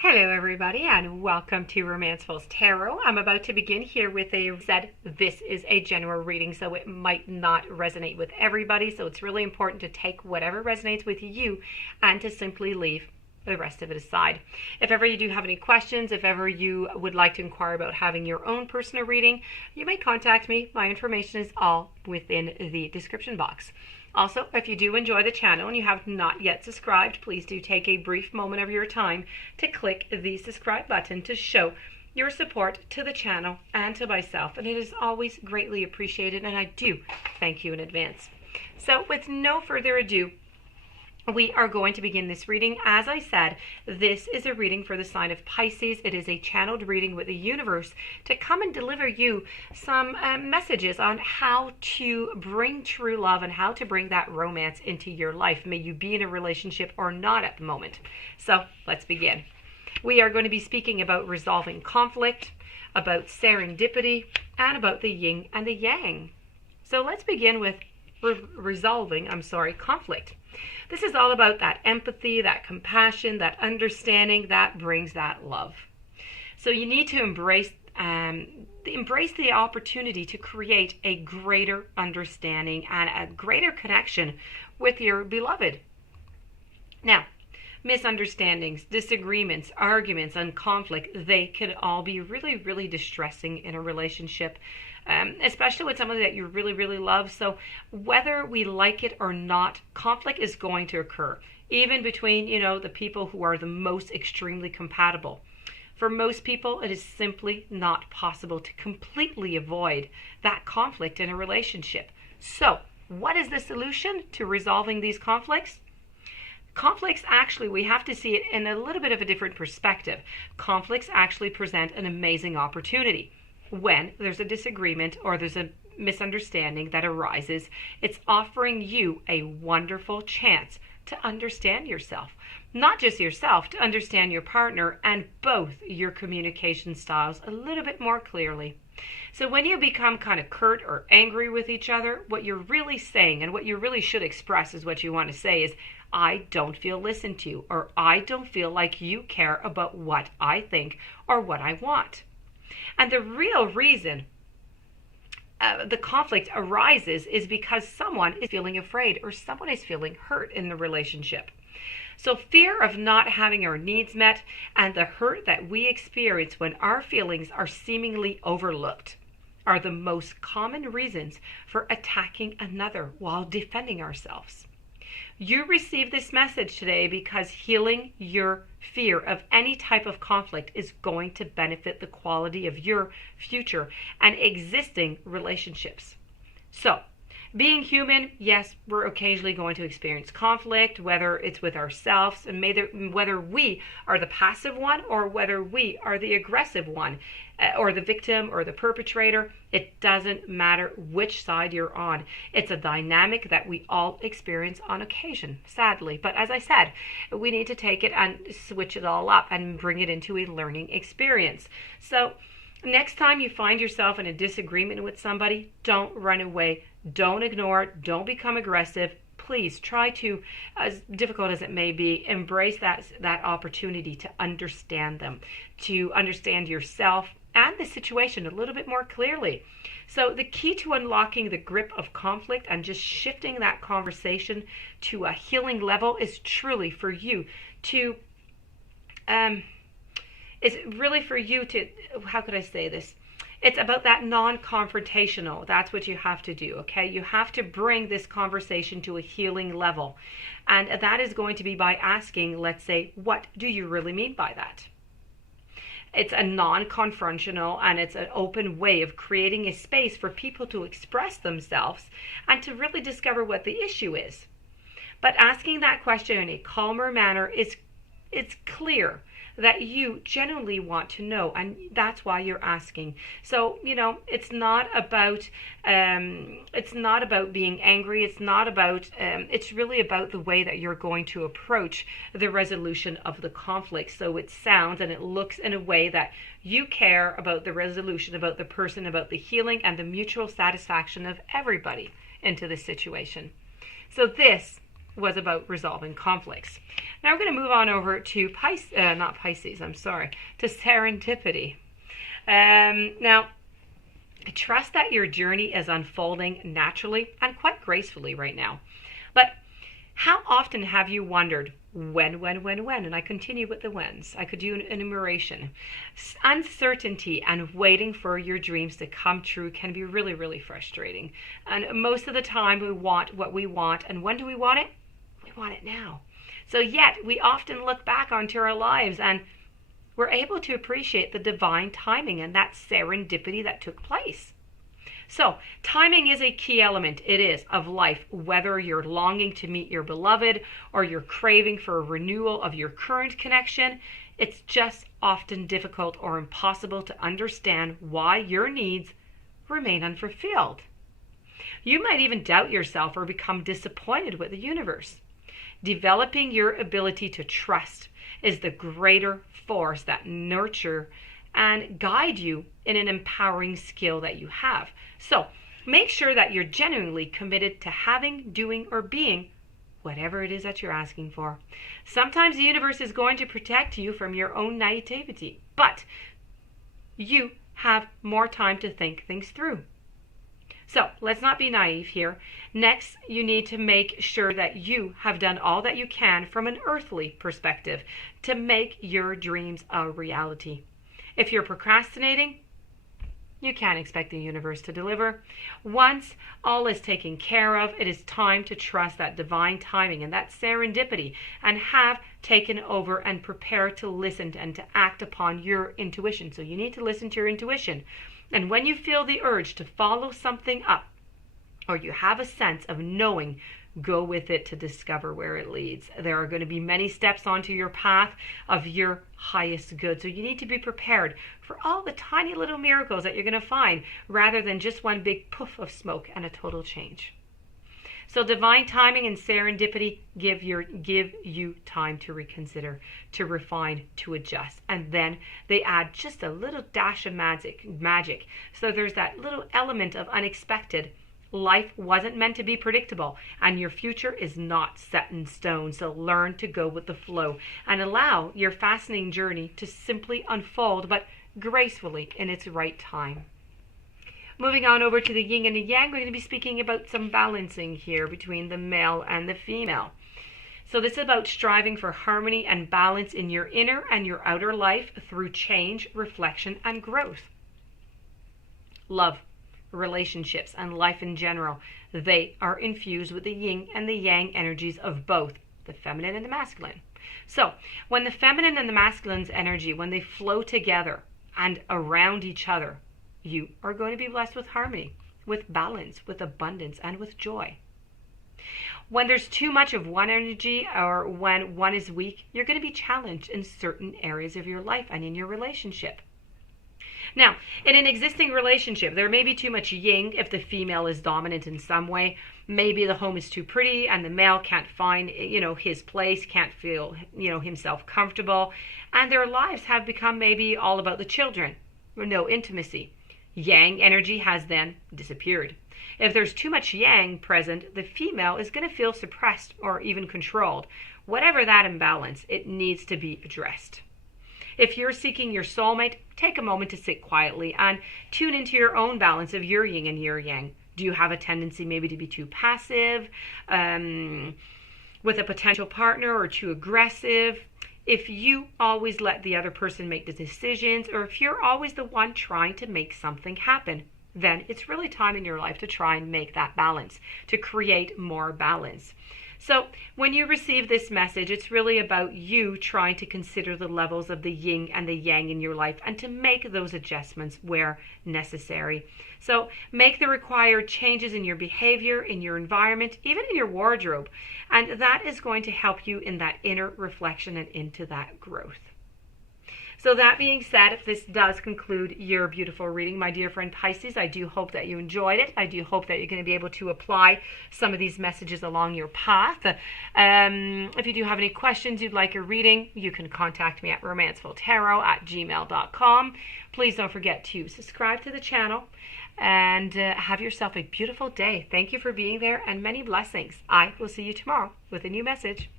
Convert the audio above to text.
Hello everybody and welcome to Romancefull's Tarot. I'm about to begin here with this is a general reading, so it might not resonate with everybody, so it's really important to take whatever resonates with you and to simply leave the rest of it aside. If ever you do have any questions, if ever you would like to inquire about having your own personal reading, you may contact me. My information is all within the description box. Also, if you do enjoy the channel and you have not yet subscribed, please do take a brief moment of your time to click the subscribe button to show your support to the channel and to myself. And it is always greatly appreciated, and I do thank you in advance. So with no further ado, we are going to begin this reading. As I said, this is a reading for the sign of Pisces. It is a channeled reading with the universe to come and deliver you some messages on how to bring true love and how to bring that romance into your life. May you be in a relationship or not at the moment. So let's begin. We are going to be speaking about resolving conflict, about serendipity, and about the yin and the yang. So let's begin with resolving conflict. This is all about that empathy, that compassion, that understanding that brings that love. So you need to embrace the opportunity to create a greater understanding and a greater connection with your beloved. Now, misunderstandings, disagreements, arguments, and conflict, they can all be really, really distressing in a relationship, especially with someone that you really, really love. So whether we like it or not, conflict is going to occur, even between, the people who are the most extremely compatible. For most people, it is simply not possible to completely avoid that conflict in a relationship. So what is the solution to resolving these conflicts? Conflicts, actually, we have to see it in a little bit of a different perspective. Conflicts actually present an amazing opportunity. When there's a disagreement or there's a misunderstanding that arises, it's offering you a wonderful chance to understand yourself. Not just yourself, to understand your partner and both your communication styles a little bit more clearly. So when you become kind of curt or angry with each other, what you're really saying and what you really should express is what you want to say is, I don't feel listened to, or I don't feel like you care about what I think or what I want. And the real reason the conflict arises is because someone is feeling afraid or someone is feeling hurt in the relationship. So fear of not having our needs met and the hurt that we experience when our feelings are seemingly overlooked are the most common reasons for attacking another while defending ourselves. You received this message today because healing your fear of any type of conflict is going to benefit the quality of your future and existing relationships. So, being human, yes, we're occasionally going to experience conflict, whether it's with ourselves and whether we are the passive one or whether we are the aggressive one, or the victim or the perpetrator. It doesn't matter which side you're on. It's a dynamic that we all experience on occasion, sadly. But as I said, we need to take it and switch it all up and bring it into a learning experience. So next time you find yourself in a disagreement with somebody, don't run away. Don't ignore it. Don't become aggressive. Please try to, as difficult as it may be, embrace that opportunity to understand them, to understand yourself and the situation a little bit more clearly. So the key to unlocking the grip of conflict and just shifting that conversation to a healing level is truly for you to, how could I say this? It's about that non-confrontational. That's what you have to do, okay? You have to bring this conversation to a healing level. And that is going to be by asking, let's say, what do you really mean by that? It's a non-confrontational and it's an open way of creating a space for people to express themselves and to really discover what the issue is. But asking that question in a calmer manner it's clear that you genuinely want to know, and that's why you're asking. So it's not about being angry. It's not about it's really about the way that you're going to approach the resolution of the conflict. So it sounds and it looks in a way that you care about the resolution, about the person, about the healing and the mutual satisfaction of everybody into this situation. So this was about resolving conflicts. Now we're going to move on over to to serendipity. Now, trust that your journey is unfolding naturally and quite gracefully right now. But how often have you wondered when? And I continue with the whens. I could do an enumeration. Uncertainty and waiting for your dreams to come true can be really, really frustrating. And most of the time we want what we want. And when do we want it? We want it now. So yet we often look back onto our lives and we're able to appreciate the divine timing and that serendipity that took place. So, timing is a key element, it is, of life, whether you're longing to meet your beloved or you're craving for a renewal of your current connection. It's just often difficult or impossible to understand why your needs remain unfulfilled. You might even doubt yourself or become disappointed with the universe. Developing your ability to trust is the greater force that nurture and guide you in an empowering skill that you have. So make sure that you're genuinely committed to having, doing, or being whatever it is that you're asking for. Sometimes the universe is going to protect you from your own naivety, but you have more time to think things through. So let's not be naive here. Next, you need to make sure that you have done all that you can from an earthly perspective to make your dreams a reality. If you're procrastinating, you can't expect the universe to deliver. Once all is taken care of, it is time to trust that divine timing and that serendipity and have taken over and prepare to listen and to act upon your intuition. So you need to listen to your intuition. And when you feel the urge to follow something up, or you have a sense of knowing, go with it to discover where it leads. There are going to be many steps onto your path of your highest good. So you need to be prepared for all the tiny little miracles that you're going to find, rather than just one big poof of smoke and a total change. So divine timing and serendipity give you time to reconsider, to refine, to adjust. And then they add just a little dash of magic. So there's that little element of unexpected. Life wasn't meant to be predictable, and your future is not set in stone. So learn to go with the flow and allow your fascinating journey to simply unfold, but gracefully in its right time. Moving on over to the yin and the yang, we're going to be speaking about some balancing here between the male and the female. So this is about striving for harmony and balance in your inner and your outer life through change, reflection, and growth. Love, relationships, and life in general, they are infused with the yin and the yang energies of both the feminine and the masculine. So when the feminine and the masculine's energy, when they flow together and around each other, you are going to be blessed with harmony, with balance, with abundance, and with joy. When there's too much of one energy, or when one is weak, you're going to be challenged in certain areas of your life and in your relationship. Now, in an existing relationship, there may be too much yin if the female is dominant in some way. Maybe the home is too pretty and the male can't find, his place, can't feel, himself comfortable. And their lives have become maybe all about the children, or no intimacy. Yang energy has then disappeared. If there's too much yang present, the female is going to feel suppressed or even controlled. Whatever that imbalance, it needs to be addressed. If you're seeking your soulmate, take a moment to sit quietly and tune into your own balance of your yin and your yang. Do you have a tendency maybe to be too passive with a potential partner, or too aggressive? If you always let the other person make the decisions, or if you're always the one trying to make something happen, then it's really time in your life to try and make that balance, to create more balance. So when you receive this message, it's really about you trying to consider the levels of the yin and the yang in your life and to make those adjustments where necessary. So make the required changes in your behavior, in your environment, even in your wardrobe. And that is going to help you in that inner reflection and into that growth. So that being said, this does conclude your beautiful reading, my dear friend Pisces. I do hope that you enjoyed it. I do hope that you're going to be able to apply some of these messages along your path. If you do have any questions you'd like a reading, you can contact me at romancefulltarot@gmail.com. Please don't forget to subscribe to the channel and have yourself a beautiful day. Thank you for being there, and many blessings. I will see you tomorrow with a new message.